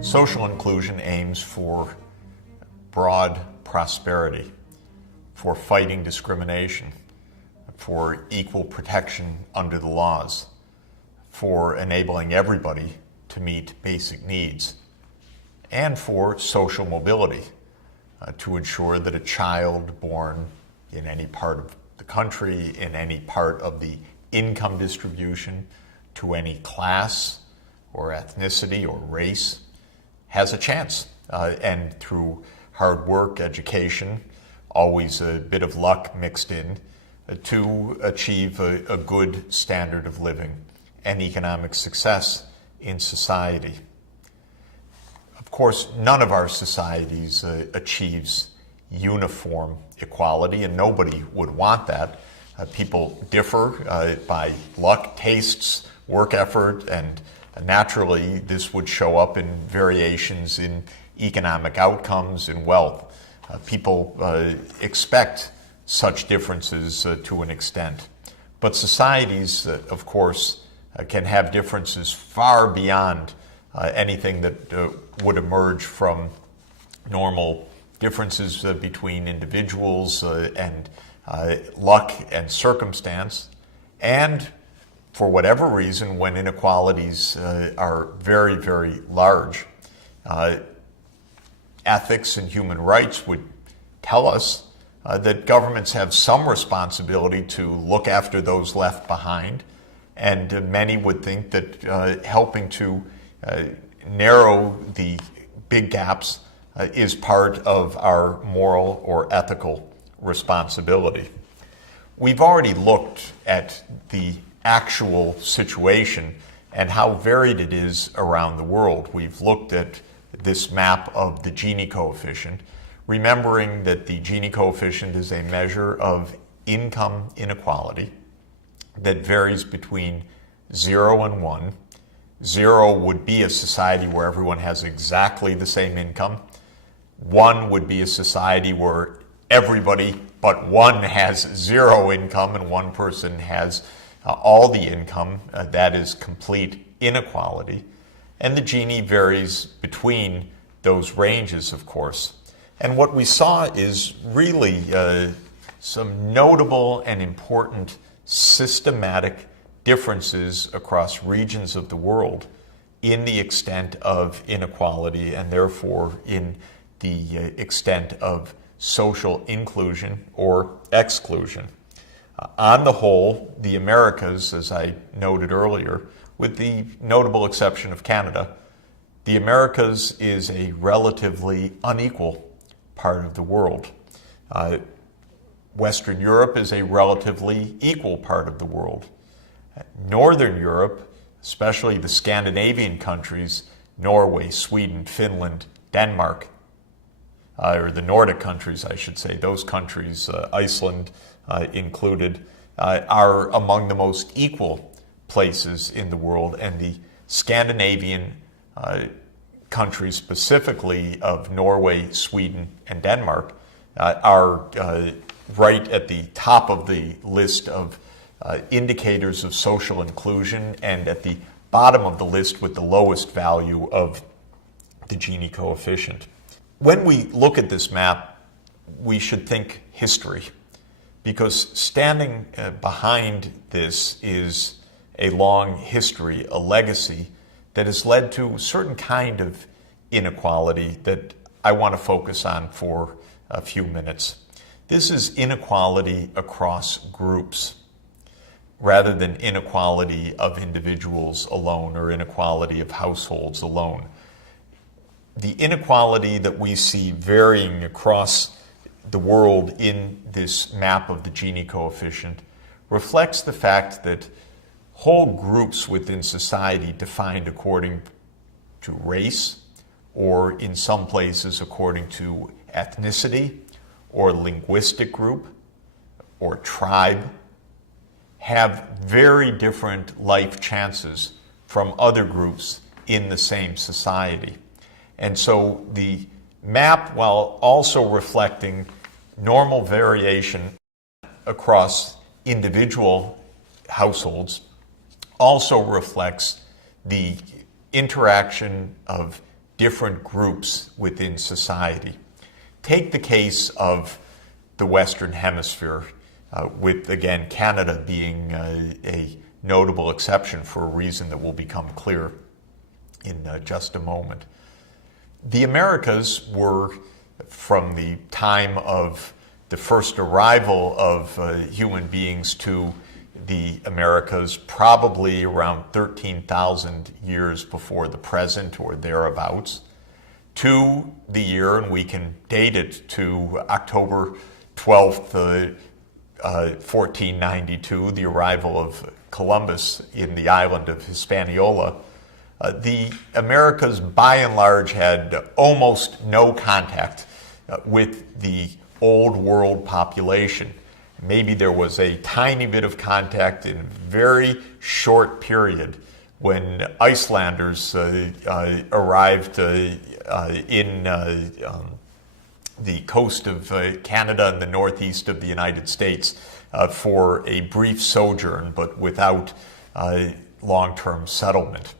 Social inclusion aims for broad prosperity, for fighting discrimination, for equal protection under the laws, for enabling everybody to meet basic needs, and for social mobility, to ensure that a child born in any part of the country, in any part of the income distribution, to any class or ethnicity or race, has a chance, and through hard work, education, always a bit of luck mixed in, to achieve a good standard of living and economic success in society. Of course, none of our societies achieves uniform equality, and nobody would want that. People differ by luck, tastes, work effort, and naturally this would show up in variations in economic outcomes and wealth. People expect such differences to an extent. But societies, of course, can have differences far beyond anything that would emerge from normal differences between individuals and luck and circumstance. And for whatever reason, when inequalities are very, very large, ethics and human rights would tell us that governments have some responsibility to look after those left behind, and many would think that helping to narrow the big gaps is part of our moral or ethical responsibility. We've already looked at the actual situation and how varied it is around the world. We've looked at this map of the Gini coefficient, remembering that the Gini coefficient is a measure of income inequality that varies between 0 and 1. 0 would be a society where everyone has exactly the same income. 1 would be a society where everybody but one has 0 income and one person has all the income. That is complete inequality. And the Gini varies between those ranges, of course. And what we saw is really some notable and important systematic differences across regions of the world in the extent of inequality and therefore in the extent of social inclusion or exclusion. On the whole, the Americas, as I noted earlier, with the notable exception of Canada, the Americas is a relatively unequal part of the world. Western Europe is a relatively equal part of the world. Northern Europe, especially the Scandinavian countries, Norway, Sweden, Finland, Denmark, or the Nordic countries, I should say, those countries, Iceland included, are among the most equal places in the world, and the Scandinavian countries, specifically of Norway, Sweden, and Denmark, are right at the top of the list of indicators of social inclusion and at the bottom of the list with the lowest value of the Gini coefficient. When we look at this map, we should think history, because standing behind this is a long history, a legacy that has led to a certain kind of inequality that I want to focus on for a few minutes. This is inequality across groups rather than inequality of individuals alone or inequality of households alone. The inequality that we see varying across the world in this map of the Gini coefficient reflects the fact that whole groups within society defined according to race, or in some places according to ethnicity or linguistic group or tribe, have very different life chances from other groups in the same society. And so the map, while also reflecting normal variation across individual households also reflects the interaction of different groups within society. Take the case of the Western Hemisphere, with, again, Canada being a notable exception for a reason that will become clear in just a moment. The Americas were, from the time of the first arrival of human beings to the Americas, probably around 13,000 years before the present or thereabouts, to the year, and we can date it to October 12th, 1492, the arrival of Columbus in the island of Hispaniola. The Americas, by and large, had almost no contact with the Old World population. Maybe there was a tiny bit of contact in a very short period when Icelanders arrived in the coast of Canada and the northeast of the United States for a brief sojourn, but without long-term settlement.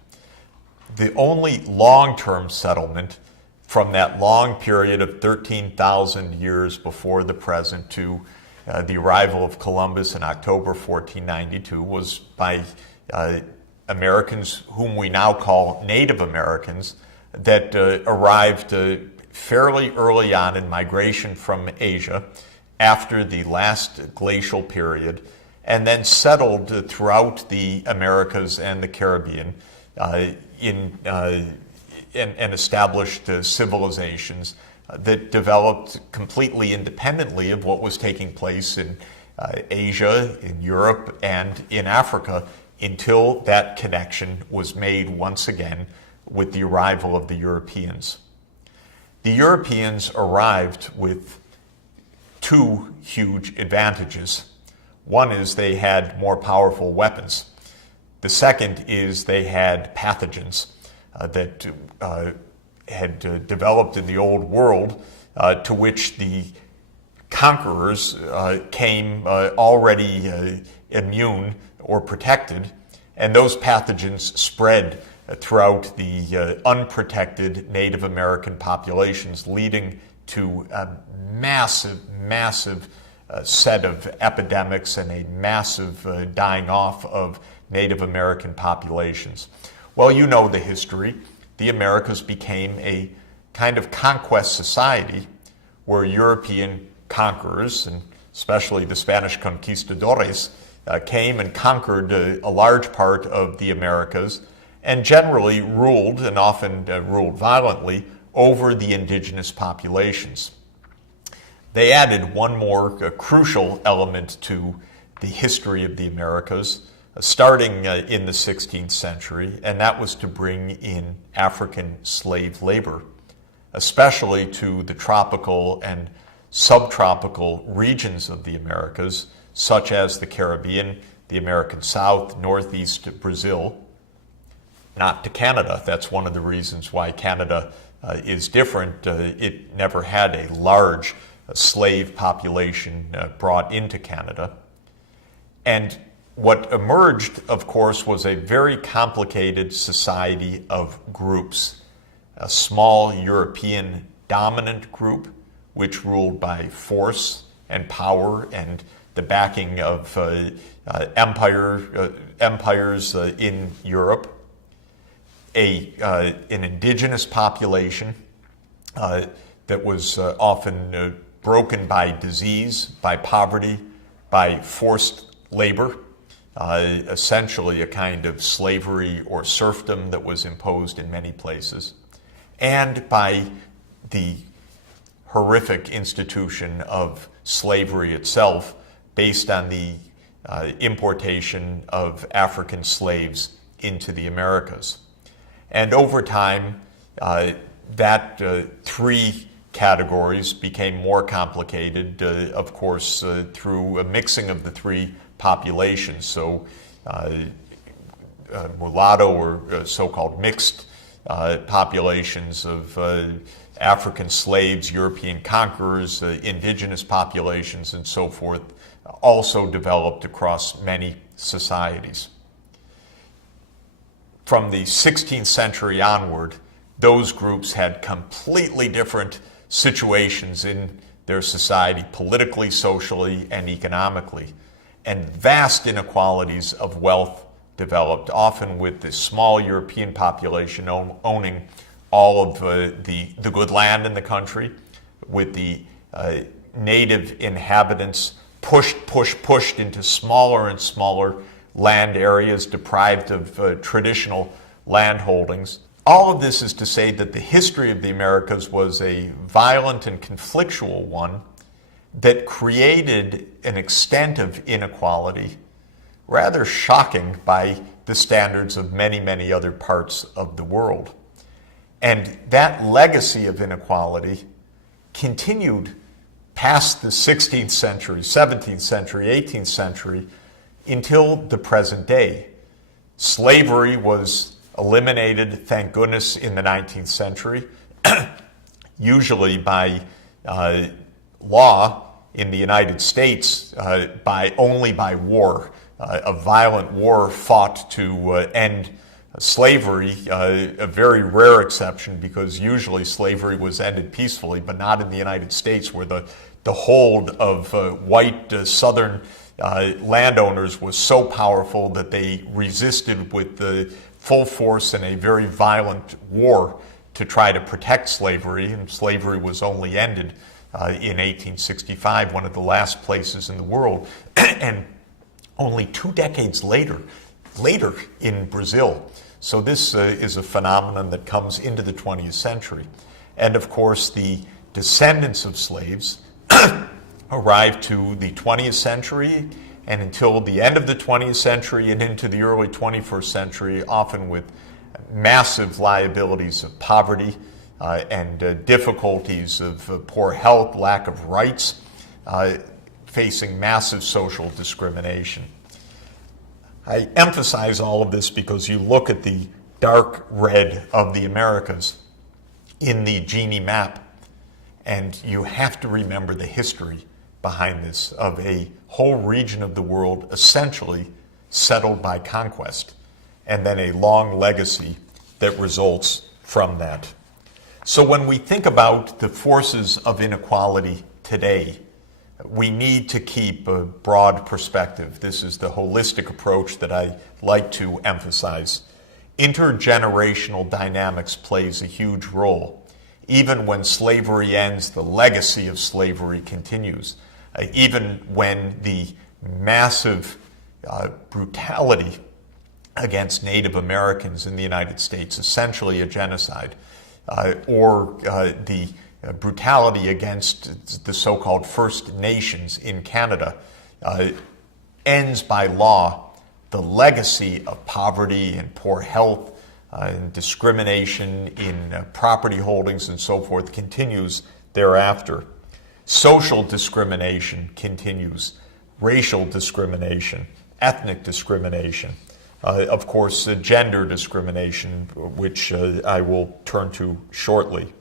The only long-term settlement from that long period of 13,000 years before the present to the arrival of Columbus in October 1492 was by Americans whom we now call Native Americans that arrived fairly early on in migration from Asia after the last glacial period, and then settled throughout the Americas and the Caribbean and established civilizations that developed completely independently of what was taking place in Asia, in Europe, and in Africa until that connection was made once again with the arrival of the Europeans. The Europeans arrived with two huge advantages. One is they had more powerful weapons. The second is they had pathogens that had developed in the Old World, to which the conquerors came already immune or protected, and those pathogens spread throughout the unprotected Native American populations, leading to a massive set of epidemics and a massive dying off of Native American populations. Well, you know the history. The Americas became a kind of conquest society where European conquerors, and especially the Spanish conquistadores, came and conquered a large part of the Americas and generally ruled, and often ruled violently, over the indigenous populations. They added one more crucial element to the history of the Americas, starting in the 16th century, and that was to bring in African slave labor, especially to the tropical and subtropical regions of the Americas, such as the Caribbean, the American South, Northeast Brazil, not to Canada. That's one of the reasons why Canada is different. It never had a large slave population brought into Canada. And what emerged, of course, was a very complicated society of groups. A small European dominant group, which ruled by force and power and the backing of empires in Europe. An indigenous population that was often broken by disease, by poverty, by forced labor, essentially a kind of slavery or serfdom that was imposed in many places, and by the horrific institution of slavery itself based on the importation of African slaves into the Americas. And over time, that three categories became more complicated, of course, through a mixing of the three populations. So mulatto or so-called mixed populations of African slaves, European conquerors, indigenous populations, and so forth, also developed across many societies. From the 16th century onward, those groups had completely different situations in their society, politically, socially, and economically, and vast inequalities of wealth developed, often with the small European population owning all of the good land in the country, with the native inhabitants pushed into smaller and smaller land areas, deprived of traditional land holdings. All of this is to say that the history of the Americas was a violent and conflictual one that created an extent of inequality rather shocking by the standards of many, many other parts of the world. And that legacy of inequality continued past the 16th century, 17th century, 18th century, until the present day. Slavery was eliminated, thank goodness, in the 19th century, usually by law in the United States, only by war. A violent war fought to end slavery, a very rare exception because usually slavery was ended peacefully, but not in the United States, where the hold of white southern landowners was so powerful that they resisted with the full force in a very violent war to try to protect slavery, and slavery was only ended in 1865, one of the last places in the world, and only 2 decades later in Brazil. So this is a phenomenon that comes into the 20th century. And of course, the descendants of slaves arrived to the 20th century, and until the end of the 20th century and into the early 21st century, often with massive liabilities of poverty and difficulties of poor health, lack of rights, facing massive social discrimination. I emphasize all of this because you look at the dark red of the Americas in the Gini map, and you have to remember the history behind this of a whole region of the world essentially settled by conquest, and then a long legacy that results from that. So when we think about the forces of inequality today, we need to keep a broad perspective. This is the holistic approach that I like to emphasize. Intergenerational dynamics plays a huge role. Even when slavery ends, the legacy of slavery continues. Even when the massive brutality against Native Americans in the United States, essentially a genocide, or the brutality against the so-called First Nations in Canada, ends by law, the legacy of poverty and poor health and discrimination in property holdings and so forth continues thereafter. Social discrimination continues, racial discrimination, ethnic discrimination, of course, gender discrimination, which I will turn to shortly.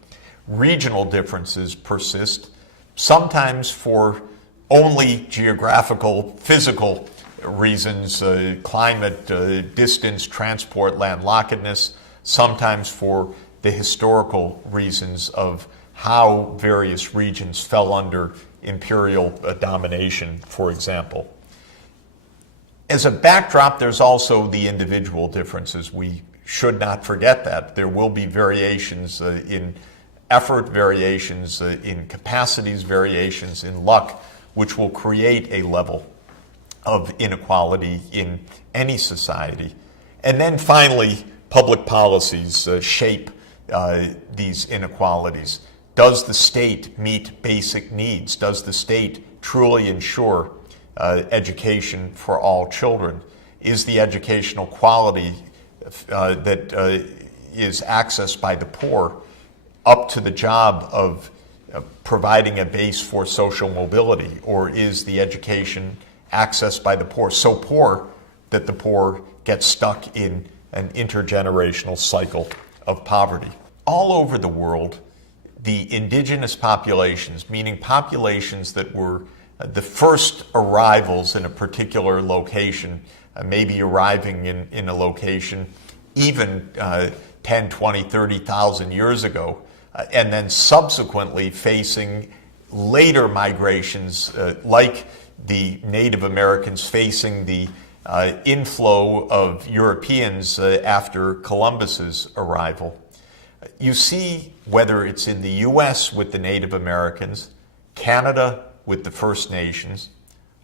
Regional differences persist, sometimes for only geographical, physical reasons, climate, distance, transport, landlockedness, sometimes for the historical reasons of how various regions fell under imperial domination, for example. As a backdrop, there's also the individual differences. We should not forget that. There will be variations in effort, variations in capacities, variations in luck, which will create a level of inequality in any society. And then finally, public policies shape these inequalities. Does the state meet basic needs? Does the state truly ensure education for all children? Is the educational quality that is accessed by the poor up to the job of providing a base for social mobility? Or is the education accessed by the poor so poor that the poor get stuck in an intergenerational cycle of poverty? All over the world, the indigenous populations, meaning populations that were the first arrivals in a particular location maybe arriving in a location even 10, 20, 30,000 years ago, and then subsequently facing later migrations like the Native Americans facing the inflow of Europeans after Columbus's arrival. You see, whether it's in the US with the Native Americans, Canada with the First Nations,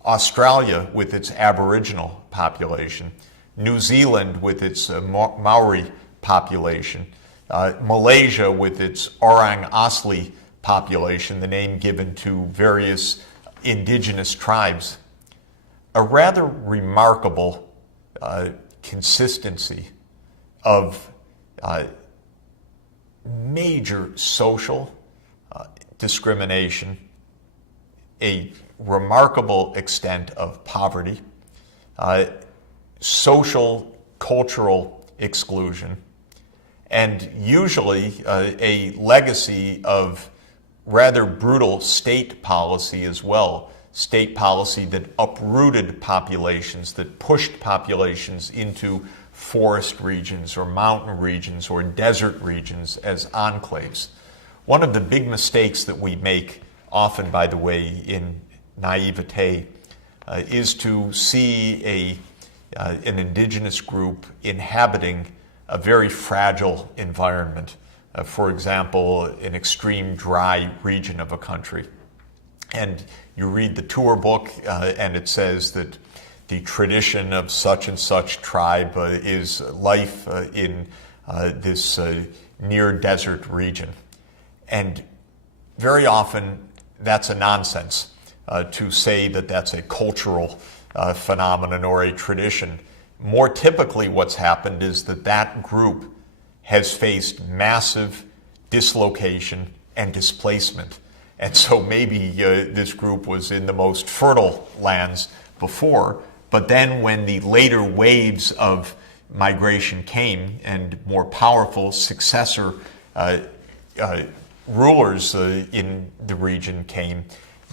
Australia with its Aboriginal population, New Zealand with its Maori population, Malaysia with its Orang Asli population, the name given to various indigenous tribes. A rather remarkable consistency of major social discrimination, a remarkable extent of poverty, social, cultural exclusion, and usually a legacy of rather brutal state policy as well. State policy that uprooted populations, that pushed populations into forest regions or mountain regions or desert regions as enclaves. One of the big mistakes that we make, often by the way, in naivete, is to see an indigenous group inhabiting a very fragile environment. For example, an extreme dry region of a country. And you read the tour book and it says that the tradition of such and such tribe is life in this near desert region. And very often that's a nonsense to say that that's a cultural phenomenon or a tradition. More typically what's happened is that that group has faced massive dislocation and displacement. And so maybe this group was in the most fertile lands before, but then when the later waves of migration came and more powerful successor rulers in the region came,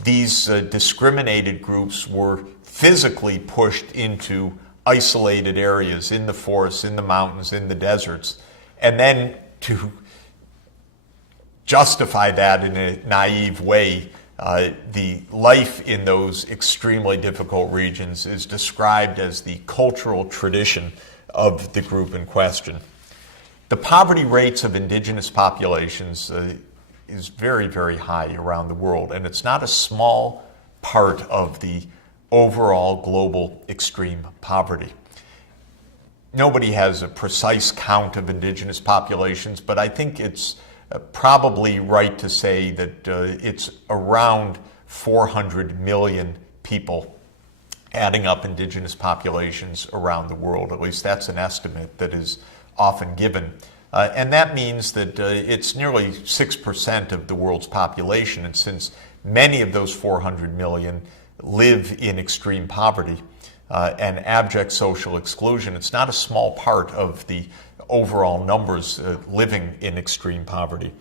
these discriminated groups were physically pushed into isolated areas in the forests, in the mountains, in the deserts. And then to justify that in a naive way, the life in those extremely difficult regions is described as the cultural tradition of the group in question. The poverty rates of indigenous populations is very, very high around the world, and it's not a small part of the overall global extreme poverty. Nobody has a precise count of indigenous populations, but I think it's probably right to say that it's around 400 million people, adding up indigenous populations around the world. At least that's an estimate that is often given. And that means that it's nearly 6% of the world's population. And since many of those 400 million live in extreme poverty and abject social exclusion, it's not a small part of the overall numbers living in extreme poverty.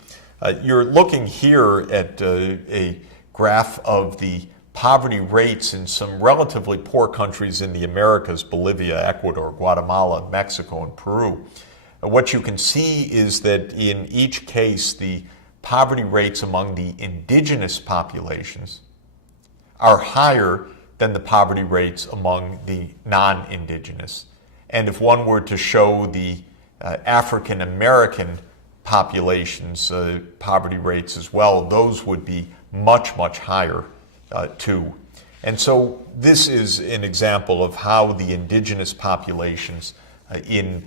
You're looking here at a graph of the poverty rates in some relatively poor countries in the Americas: Bolivia, Ecuador, Guatemala, Mexico, and Peru. What you can see is that in each case, the poverty rates among the indigenous populations are higher than the poverty rates among the non-indigenous. And if one were to show the African American populations' poverty rates as well, those would be much, much higher too. And so this is an example of how the indigenous populations in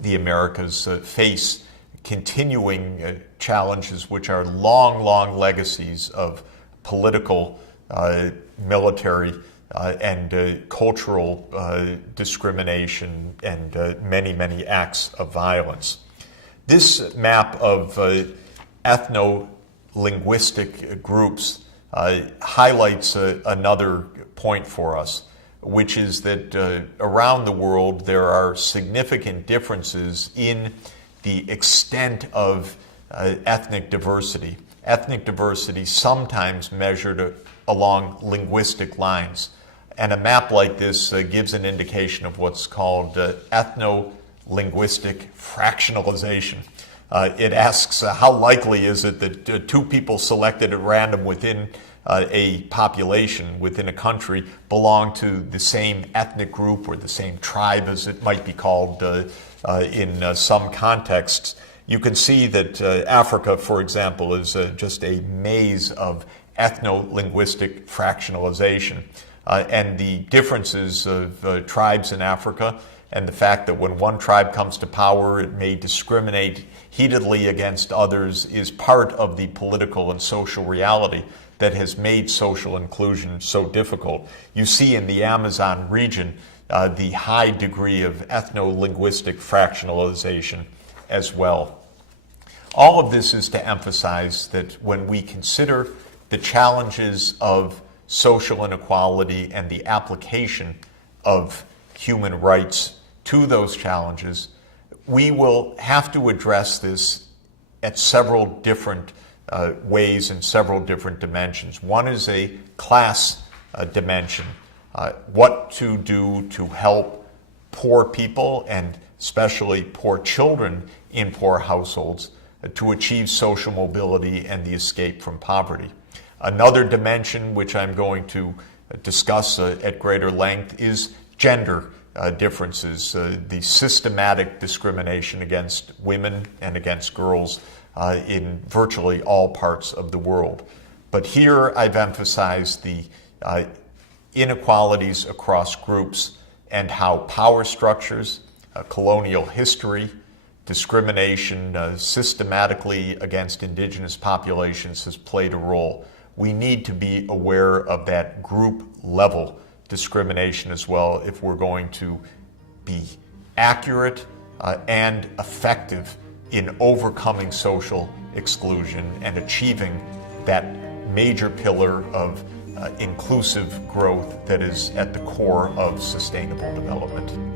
the Americas face continuing challenges which are long, long legacies of political, military, and cultural discrimination and many, many acts of violence. This map of ethno-linguistic groups highlights another point for us, which is that around the world there are significant differences in the extent of ethnic diversity. Ethnic diversity sometimes measured along linguistic lines. And a map like this gives an indication of what's called ethno-linguistic fractionalization. It asks how likely is it that two people selected at random within a population, within a country, belong to the same ethnic group or the same tribe, as it might be called in some contexts. You can see that Africa, for example, is just a maze of ethno-linguistic fractionalization. And the differences of tribes in Africa, and the fact that when one tribe comes to power, it may discriminate heatedly against others, is part of the political and social reality that has made social inclusion so difficult. You see in the Amazon region the high degree of ethno-linguistic fractionalization as well. All of this is to emphasize that when we consider the challenges of social inequality and the application of human rights to those challenges, we will have to address this at several different ways and several different dimensions. One is a class dimension. What to do to help poor people, and especially poor children in poor households, to achieve social mobility and the escape from poverty. Another dimension, which I'm going to discuss at greater length, is gender differences, the systematic discrimination against women and against girls in virtually all parts of the world. But here I've emphasized the inequalities across groups and how power structures, colonial history, discrimination systematically against indigenous populations has played a role. We need to be aware of that group level discrimination as well if we're going to be accurate and effective in overcoming social exclusion and achieving that major pillar of inclusive growth that is at the core of sustainable development.